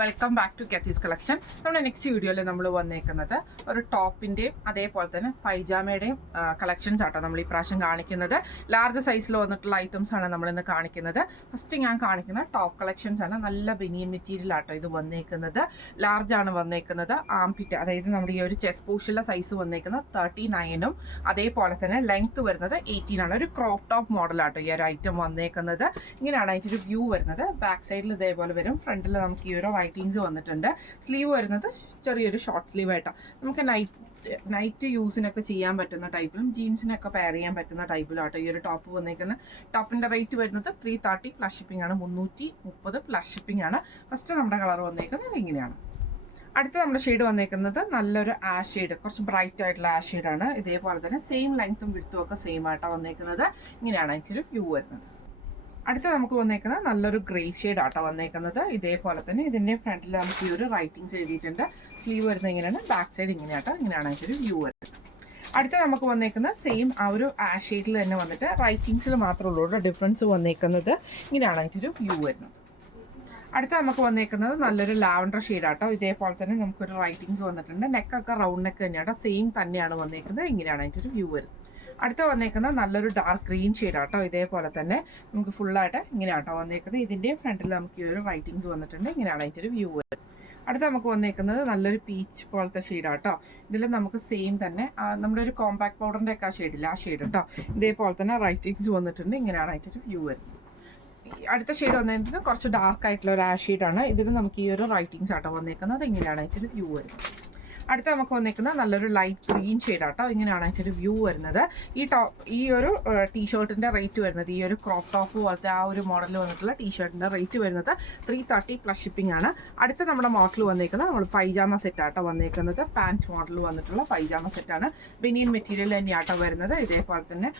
Welcome back to കെത്തീസ് collection. നമ്മുടെ next വീഡിയോയിൽ നമ്മൾ വന്നേക്കുന്നത് ഒരു ടോപ്പിൻ്റെയും അതേപോലെ തന്നെ പൈജാമയുടെയും കളക്ഷൻസ് ആട്ടോ നമ്മൾ ഈ പ്രാവശ്യം കാണിക്കുന്നത്. ലാർജ് സൈസിൽ വന്നിട്ടുള്ള ഐറ്റംസ് ആണ് നമ്മളിന്ന് കാണിക്കുന്നത്. ഫസ്റ്റ് ഞാൻ കാണിക്കുന്ന ടോപ്പ് കളക്ഷൻസ് ആണ്. നല്ല ബനിയൻ മെറ്റീരിയൽ ആട്ടോ ഇത് വന്നേക്കുന്നത്. ലാർജ് ആണ് വന്നേക്കുന്നത്. ആംപിറ്റ് അതായത് നമ്മുടെ ഈ ഒരു ചെസ്റ്റ് പോഷുള്ള സൈസ് വന്നേക്കുന്നത് 39ഉം അതേപോലെ തന്നെ ലെങ്ത് വരുന്നത് 18 ആണ്. ഒരു ക്രോപ്പ് ടോപ്പ് മോഡലാട്ടോ ഈ ഒരു ഐറ്റം വന്നേക്കുന്നത്. ഇങ്ങനെയാണ് അതിൻ്റെ ഒരു വ്യൂ വരുന്നത്. ബാക്ക് സൈഡിൽ ഇതേപോലെ വരും. ഫ്രണ്ടിൽ നമുക്ക് ഈ ഒരു റൈറ്റിങ്സ് വന്നിട്ടുണ്ട്. സ്ലീവ് വരുന്നത് ചെറിയൊരു ഷോർട്ട് സ്ലീവ് ആയിട്ടാണ്. നമുക്ക് നൈറ്റ് യൂസിനൊക്കെ ചെയ്യാൻ പറ്റുന്ന ടൈപ്പിലും ജീൻസിനൊക്കെ പെയർ ചെയ്യാൻ പറ്റുന്ന ടൈപ്പിലാട്ടോ ഈ ഒരു ടോപ്പ് വന്നേക്കുന്നത്. ടോപ്പിൻ്റെ റേറ്റ് വരുന്നത് 330 പ്ലസ് ഷിപ്പിംഗ് ആണ്. 330 പ്ലസ് ഷിപ്പിംഗ് ആണ്. ഫസ്റ്റ് നമ്മുടെ കളർ വന്നേക്കുന്നത് ഇങ്ങനെയാണ്. അടുത്ത നമ്മുടെ ഷെയ്ഡ് വന്നേക്കുന്നത് നല്ലൊരു ആഷ് ഷെയ്ഡ്, കുറച്ച് ബ്രൈറ്റ് ആയിട്ടുള്ള ആഷ് ഷെയ്ഡാണ്. ഇതേപോലെ തന്നെ സെയിം ലെങ്ത്തും വിഡ്ത്തും ഒക്കെ സെയിം ആയിട്ടാണ് വന്നേക്കുന്നത്. ഇങ്ങനെയാണ് അതിൻ്റെ വ്യൂ വരുന്നത്. അടുത്ത നമുക്ക് വന്നേക്കുന്നത് നല്ലൊരു ഗ്രേപ്പ് ഷെയ്ഡ് ആട്ടോ വന്നേക്കുന്നത്. ഇതേപോലെ തന്നെ ഇതിൻ്റെ ഫ്രണ്ടിൽ നമുക്ക് ഈ ഒരു റൈറ്റിങ്സ് എഴുതിയിട്ടുണ്ട്. സ്ലീവ് വരുന്നത് ഇങ്ങനെയാണ്, ബാക്ക് സൈഡ് ഇങ്ങനെയാട്ടോ. ഇങ്ങനെയാണ് അതിൻ്റെ വ്യൂ വരുന്നത്. അടുത്ത നമുക്ക് വന്നേക്കുന്നത് സെയിം ആ ഒരു ആഷ് ഷെയ്ഡിൽ തന്നെ വന്നിട്ട് റൈറ്റിങ്സിൽ മാത്രമേ ഉള്ളൂ ഡിഫറൻസ് വന്നേക്കുന്നത്. ഇങ്ങനെയാണ് അതിൻ്റെ വ്യൂ വരുന്നത്. അടുത്ത നമുക്ക് വന്നേക്കുന്നത് നല്ലൊരു ലാവൻഡർ ഷെയ്ഡാട്ടോ. ഇതേപോലെ തന്നെ നമുക്കൊരു റൈറ്റിങ്സ് വന്നിട്ടുണ്ട്. നെക്കൊക്കെ റൗണ്ട് നെക്ക് തന്നെയാട്ടോ, സെയിം തന്നെയാണ് വന്നേക്കുന്നത്. ഇങ്ങനെയാണ് അതിൻ്റെ ഒരു വ്യൂ വരുന്നത്. അടുത്ത വന്നേക്കുന്നത് നല്ലൊരു ഡാർക്ക് ഗ്രീൻ ഷെയ്ഡാട്ടോ. ഇതേപോലെ തന്നെ നമുക്ക് ഫുള്ളായിട്ട് ഇങ്ങനെയാട്ടോ വന്നേക്കുന്നത്. ഇതിൻ്റെ ഫ്രണ്ടിൽ നമുക്ക് ഈ ഒരു റൈറ്റിങ്സ് വന്നിട്ടുണ്ട്. ഇങ്ങനെയാണ് അതിൻ്റെ ഒരു വ്യൂ വരുന്നത്. അടുത്ത നമുക്ക് വന്നേക്കുന്നത് നല്ലൊരു പീച്ച് പോലത്തെ ഷെയ്ഡാട്ടോ. ഇതിൽ നമുക്ക് സെയിം തന്നെ നമ്മുടെ ഒരു കോമ്പാക്ട് പൗഡറിൻ്റെ ഒക്കെ ആ ഷെയ്ഡില്ല, ആ ഷെയ്ഡ് കേട്ടോ. ഇതേപോലെ തന്നെ റൈറ്റിങ്സ് വന്നിട്ടുണ്ട്. ഇങ്ങനെയാണ് അതിൻ്റെ ഒരു വ്യൂ വരുന്നത്. അടുത്ത ഷെയ്ഡ് വന്നിട്ട് കുറച്ച് ഡാർക്ക് ആയിട്ടുള്ള ഒരു ആഷ് ഷെയ്ഡാണ്. ഇതിൽ നമുക്ക് ഈ ഒരു റൈറ്റിങ്സ് ആട്ടോ വന്നേക്കുന്നത്. ഇങ്ങനെയാണ് അതിൻ്റെ ഒരു വ്യൂ വരുന്നത്. അടുത്ത നമുക്ക് വന്നേക്കുന്നത് നല്ലൊരു ലൈറ്റ് ഗ്രീൻ ഷെയ്ഡാട്ടോ. ഇങ്ങനെയാണ് അതിൻ്റെ ഒരു വ്യൂ വരുന്നത്. ഈ ഒരു ടീഷർട്ടിൻ്റെ റേറ്റ് വരുന്നത്, ഈ ഒരു ക്രോപ്പ് ടോപ്പ് പോലത്തെ ആ ഒരു മോഡൽ വന്നിട്ടുള്ള ടീഷർട്ടിൻ്റെ റേറ്റ് വരുന്നത് 330 പ്ലസ് ഷിപ്പിംഗ് ആണ്. അടുത്ത നമ്മുടെ മോഡൽ വന്നേക്കുന്നത് നമ്മൾ പൈജാമ സെറ്റാട്ടോ വന്നേക്കുന്നത്. പാൻറ്റ് മോഡൽ വന്നിട്ടുള്ള പൈജാമ സെറ്റാണ്. ബനിയൻ മെറ്റീരിയൽ തന്നെയാട്ടോ വരുന്നത്. ഇതേപോലെ തന്നെ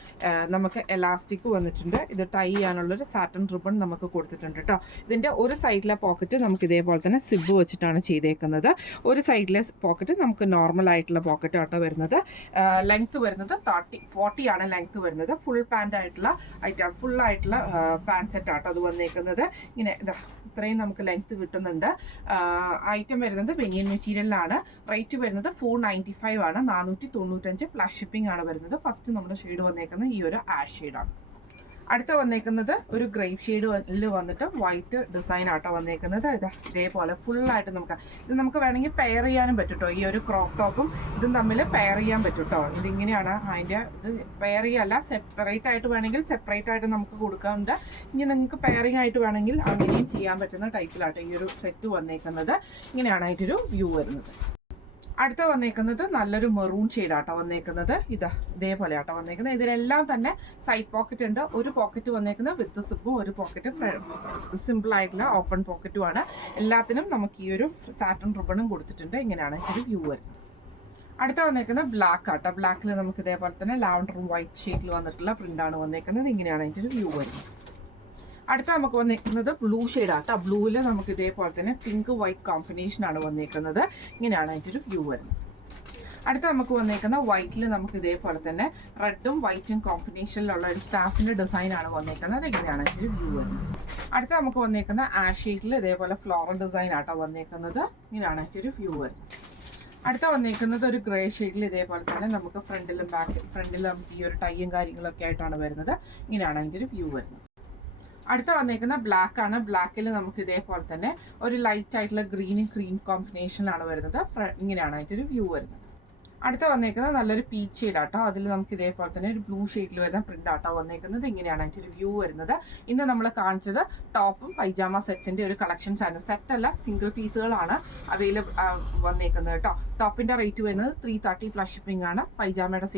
നമുക്ക് എലാസ്റ്റിക് വന്നിട്ടുണ്ട്. ഇത് ടൈ ചെയ്യാനുള്ളൊരു സാറ്റൻ റിബൺ നമുക്ക് കൊടുത്തിട്ടുണ്ട് കേട്ടോ. ഇതിൻ്റെ ഒരു സൈഡിലെ പോക്കറ്റ് നമുക്ക് ഇതേപോലെ തന്നെ സിബ് വെച്ചിട്ടാണ് ചെയ്തേക്കുന്നത്. ഒരു സൈഡിലെ പോക്കറ്റ് നമുക്ക് നോർമൽ ആയിട്ടുള്ള പോക്കറ്റ് ആട്ടോ വരുന്നത്. ലെങ്ത് വരുന്നത് 40 ആണ് ലെങ്ത് വരുന്നത്. ഫുൾ പാൻറ് ആയിട്ടുള്ള ഫുൾ ആയിട്ടുള്ള പാൻറ് സെറ്റ് ആട്ടോ അത് വന്നേക്കുന്നത്. ഇങ്ങനെ ഇത്രയും നമുക്ക് ലെങ്ത് കിട്ടുന്നുണ്ട്. ഐറ്റം വരുന്നത് ബനിയൻ മെറ്റീരിയലിലാണ്. റേറ്റ് വരുന്നത് 495 ആണ്. 495 പ്ലസ് ഷിപ്പിംഗ് ആണ് വരുന്നത്. ഫസ്റ്റ് നമ്മുടെ ഷെയ്ഡ് വന്നേക്കുന്നത് ഈ ഒരു ആഷ് ഷെയ്ഡാണ്. അടുത്ത വന്നേക്കുന്നത് ഒരു ഗ്രേപ്പ് ഷെയ്ഡിൽ വന്നിട്ട് വൈറ്റ് ഡിസൈൻ ആട്ടോ വന്നേക്കുന്നത്. ഇതേപോലെ ഫുള്ളായിട്ട് ഇത് നമുക്ക് വേണമെങ്കിൽ പെയർ ചെയ്യാനും പറ്റും കേട്ടോ. ഈ ഒരു ക്രോപ്പ് ടോപ്പും ഇതും തമ്മിൽ പെയർ ചെയ്യാൻ പറ്റും കേട്ടോ. ഇതിങ്ങനെയാണ് അതിൻ്റെ ഇത് പെയർ ചെയ്യല്ല, സെപ്പറേറ്റ് ആയിട്ട് വേണമെങ്കിൽ സെപ്പറേറ്റ് ആയിട്ട് നമുക്ക് കൊടുക്കാറുണ്ട്. ഇനി നിങ്ങൾക്ക് പെയറിംഗ് ആയിട്ട് വേണമെങ്കിൽ അങ്ങനെയും ചെയ്യാൻ പറ്റുന്ന ടൈപ്പിലാട്ടോ ഈ ഒരു സെറ്റ് വന്നേക്കുന്നത്. ഇങ്ങനെയാണ് അതിൻ്റെ ഒരു വ്യൂ വരുന്നത്. അടുത്ത വന്നേക്കുന്നത് നല്ലൊരു മെറൂൺ ഷെയ്ഡാട്ടോ വന്നേക്കുന്നത്. ഇതേപോലെ ആട്ടോ വന്നേക്കുന്നത്. ഇതിലെല്ലാം തന്നെ സൈഡ് പോക്കറ്റ് ഉണ്ട്. ഒരു പോക്കറ്റ് വന്നേക്കുന്നത് വിത്ത് സിപ്പും, ഒരു പോക്കറ്റ് സിമ്പിൾ ആയിട്ടുള്ള ഓപ്പൺ പോക്കറ്റുമാണ്. എല്ലാത്തിനും നമുക്ക് ഈ ഒരു സാറ്റൻ റിബണും കൊടുത്തിട്ടുണ്ട്. ഇങ്ങനെയാണ് ഒരു വ്യൂ വരുന്നത്. അടുത്ത വന്നേക്കുന്നത് ബ്ലാക്ക് ആട്ടോ. ബ്ലാക്കിൽ നമുക്ക് ഇതേപോലെ തന്നെ ലാവൻഡറും വൈറ്റ് ഷെയ്ഡിൽ വന്നിട്ടുള്ള പ്രിൻ്റാണ് വന്നേക്കുന്നത്. ഇങ്ങനെയാണ് അതിൻ്റെ ഒരു വ്യൂ വരുന്നത്. അടുത്ത നമുക്ക് വന്നേക്കുന്നത് ബ്ലൂ ഷെയ്ഡാട്ടോ. ബ്ലൂവിൽ നമുക്ക് ഇതേപോലെ തന്നെ പിങ്ക് വൈറ്റ് കോമ്പിനേഷനാണ് വന്നേക്കുന്നത്. ഇങ്ങനെയാണ് അതിൻ്റെ ഒരു വ്യൂ വരുന്നത്. അടുത്ത നമുക്ക് വന്നേക്കുന്ന വൈറ്റിൽ നമുക്ക് ഇതേപോലെ തന്നെ റെഡും വൈറ്റും കോമ്പിനേഷനിലുള്ള ഒരു സ്റ്റാഫിൻ്റെ ഡിസൈനാണ് വന്നേക്കുന്നത്. ഇങ്ങനെയാണ് അതിൻ്റെ ഒരു വ്യൂ വരുന്നത്. അടുത്ത നമുക്ക് വന്നേക്കുന്ന ആഷ് ഷെയ്ഡിൽ ഇതേപോലെ ഫ്ലോറൽ ഡിസൈൻ ആട്ടോ വന്നേക്കുന്നത്. ഇങ്ങനെയാണ് അതിൻ്റെ ഒരു വ്യൂ വരുന്നത്. അടുത്ത വന്നേക്കുന്നത് ഒരു ഗ്രേ ഷെയ്ഡിൽ ഇതേപോലെ തന്നെ നമുക്ക് ഫ്രണ്ടിലും നമുക്ക് ഈ ഒരു ടൈയും കാര്യങ്ങളൊക്കെ ആയിട്ടാണ് വരുന്നത്. ഇങ്ങനെയാണ് അതിൻ്റെ ഒരു വ്യൂ വരുന്നത്. അടുത്ത വന്നേക്കുന്ന ബ്ലാക്ക് ആണ്. ബ്ലാക്കിൽ നമുക്ക് ഇതേപോലെ തന്നെ ഒരു ലൈറ്റ് ആയിട്ടുള്ള ഗ്രീനും ക്രീം കോമ്പിനേഷനിലാണ് വരുന്നത്. ഇങ്ങനെയാണ് അതിൻ്റെ ഒരു വ്യൂ വരുന്നത്. അടുത്ത വന്നേക്കുന്നത് നല്ലൊരു പീച്ച് ഷെയ്ഡാട്ടോ. അതിൽ നമുക്ക് ഇതേപോലെ തന്നെ ഒരു ബ്ലൂ ഷെയ്ഡിൽ വരുന്ന പ്രിന്റ് ആട്ടോ വന്നേക്കുന്നത്. ഇങ്ങനെയാണ് അതിൻ്റെ ഒരു വ്യൂ വരുന്നത്. ഇന്ന് നമ്മൾ കാണിച്ചത് ടോപ്പും പൈജാമ സെറ്റ്സിൻ്റെ ഒരു കളക്ഷൻസ് ആണ്. സെറ്റല്ല, സിംഗിൾ പീസുകളാണ് അവൈലബിൾ വന്നേക്കുന്നത് കേട്ടോ. ടോപ്പിൻ്റെ റേറ്റ് വരുന്നത് 330 പ്ലസ് ഷിപ്പിംഗ് ആണ്. പൈജാമയുടെ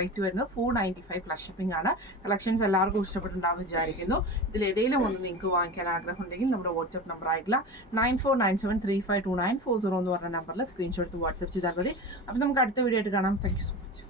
റേറ്റ് വരുന്നത് 495 പ്ലസ് ഷിപ്പിംഗ് ആണ്. കളക്ഷൻസ് എല്ലാവർക്കും ഇഷ്ടപ്പെട്ടുണ്ടാകുമെന്ന് വിചാരിക്കുന്നു. ഇതിൽ ഏതെങ്കിലും ഒന്ന് നിങ്ങൾക്ക് വാങ്ങിക്കാൻ ആഗ്രഹം ഉണ്ടെങ്കിൽ നമ്മുടെ വാട്സ്ആപ്പ് നമ്പർ ആയിട്ടുള്ള 9497352940 എന്ന് പറഞ്ഞ നമ്പറിൽ സ്ക്രീൻഷോട്ട് വാട്സ്ആപ്പ് ചെയ്താൽ മതി. അപ്പം നമുക്ക് അടുത്ത വീഡിയോ ആയിട്ട് കാണാം. Thank you so much.